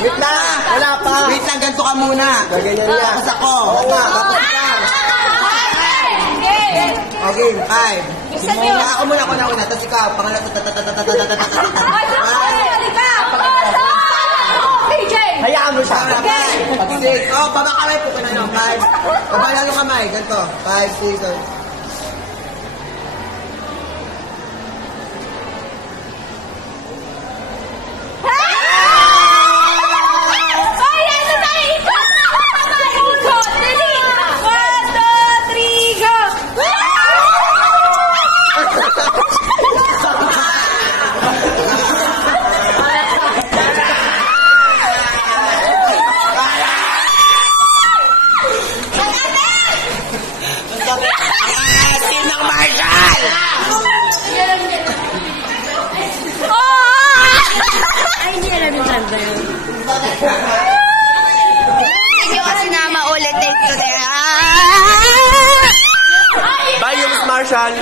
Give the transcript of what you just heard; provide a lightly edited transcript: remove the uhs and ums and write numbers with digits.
Wait lang. Wala pa. Wait lang, ganito ka muna. Gaganyan lang. Tapos ako. Tapos ka. Okay, 5. Ako muna, ako na. Tapos ikaw, pangalan. Hayaan mo siya. 5, 6. Oh, baba kamay po ka na lang. 5. Baba lalo kamay. Ganito. 5, 6. Sinang Marshall! Ay, hindi alam yung kanta yun. Hindi ko kasi na maulit ito. Bye, Miss Marshall.